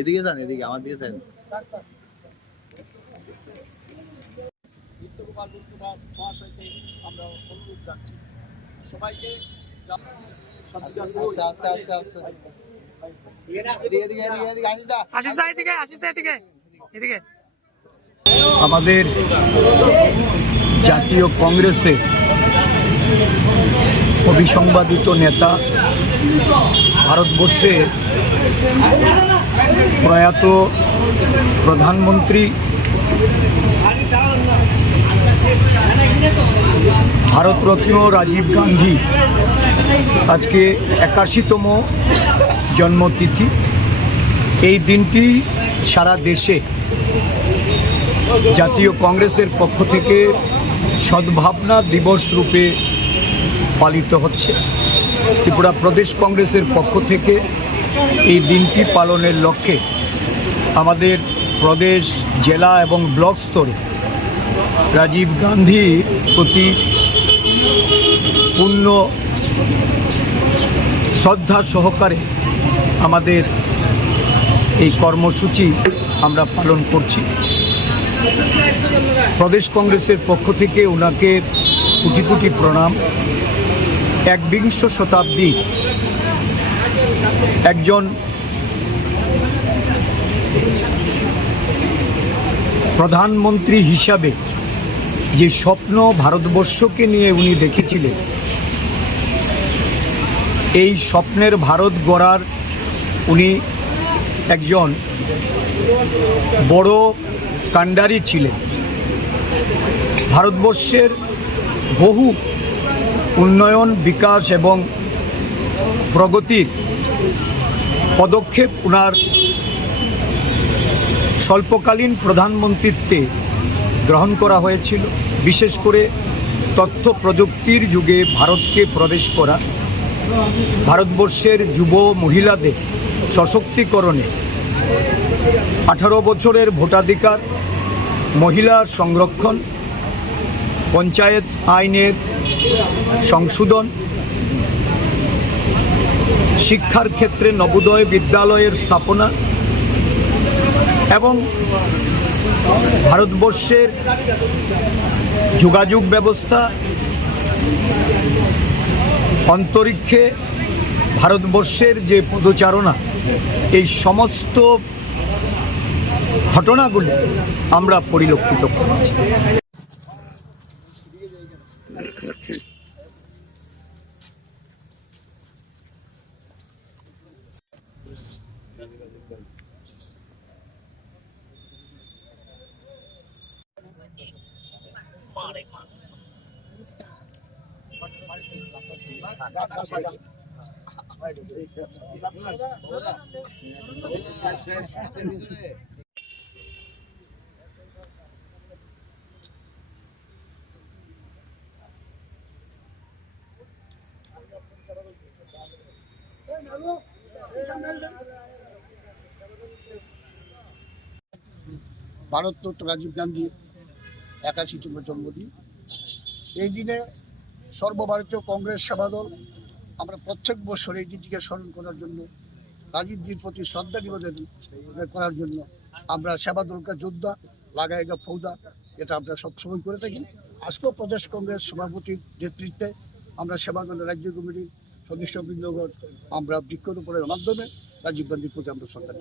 এদিকে যান এদিকে আমার দিকে যান নিত্যগোপাল মুক্তবার মহাশয়কে আমরা অনুরোধ রাখছি সবাইকে আস্তে আস্তে আস্তে আস্তে আস্তে এদিকে এদিকে এদিকে এদিকে আসিস দা আশিস দা এদিকে আশিস দা এদিকে এদিকে আমাদের জাতীয় কংগ্রেসে অভিসংবাদিত নেতা ভারতবর্ষে প্রয়াত প্রধানমন্ত্রী ভারতরত্ন রাজীব গান্ধী, আজকে একাশিতম জন্মতিথি। এই দিনটি সারা দেশে জাতীয় কংগ্রেসের পক্ষ থেকে সদ্ভাবনা দিবস রূপে পালিত হচ্ছে। ত্রিপুরা প্রদেশ কংগ্রেসের পক্ষ থেকে এই দিনটি পালনের লক্ষ্যে আমাদের প্রদেশ জেলা এবং ব্লক স্তরে রাজীব গান্ধী প্রতি পূর্ণ শ্রদ্ধা সহকারে আমাদের এই কর্মসূচি আমরা পালন করছি। প্রদেশ কংগ্রেসের পক্ষ থেকে ওনাকে কোটি কোটি প্রণাম। একবিংশ শতাব্দী একজন প্রধানমন্ত্রী হিসাবে যে স্বপ্ন ভারতবর্ষকে নিয়ে উনি দেখেছিলেন, এই স্বপ্নের ভারত গড়ার উনি একজন বড় কাণ্ডারি ছিলেন। ভারতবর্ষের বহু উন্নয়ন, বিকাশ এবং প্রগতির পদক্ষেপ ওনার স্বল্পকালীন প্রধানমন্ত্রীত্বে গ্রহণ করা হয়েছিল। বিশেষ করে তথ্য প্রযুক্তির যুগে ভারতকে প্রবেশ করা, ভারতবর্ষের যুব মহিলাদের সশক্তিকরণে। আঠারো বছরের ভোটাধিকার মহিলার সংরক্ষণ, পঞ্চায়েত আইনের সংশোধন, শিক্ষার ক্ষেত্রে নবোদয় বিদ্যালয়ের স্থাপনা এবং ভারতবর্ষের যোগাযোগ ব্যবস্থা, অন্তরিক্ষে ভারতবর্ষের যে পদচারণা, এই সমস্ত ঘটনাগুলি আমরা পরিলক্ষিত করছি। ভারতরত্ন রাজীব গান্ধী একাশিতম জন্মদিন। এই দিনে সর্বভারতীয় কংগ্রেস সেবা দল আমরা প্রত্যেক বছর এই দিনটিকে স্মরণ করার জন্য রাজীবজির প্রতি শ্রদ্ধা নিবেদন করার জন্য আমরা সেবা দলকে যোদ্ধা লাগাইগা ফৌদা, এটা আমরা সবসময় করে থাকি। আজকেও প্রদেশ কংগ্রেস সভাপতির নেতৃত্বে আমরা সেবা দলের রাজ্য কমিটির সদস্যবৃন্দগণ আমরা বৃক্ষরোপণের মাধ্যমে রাজীব গান্ধীর প্রতি আমরা শ্রদ্ধা।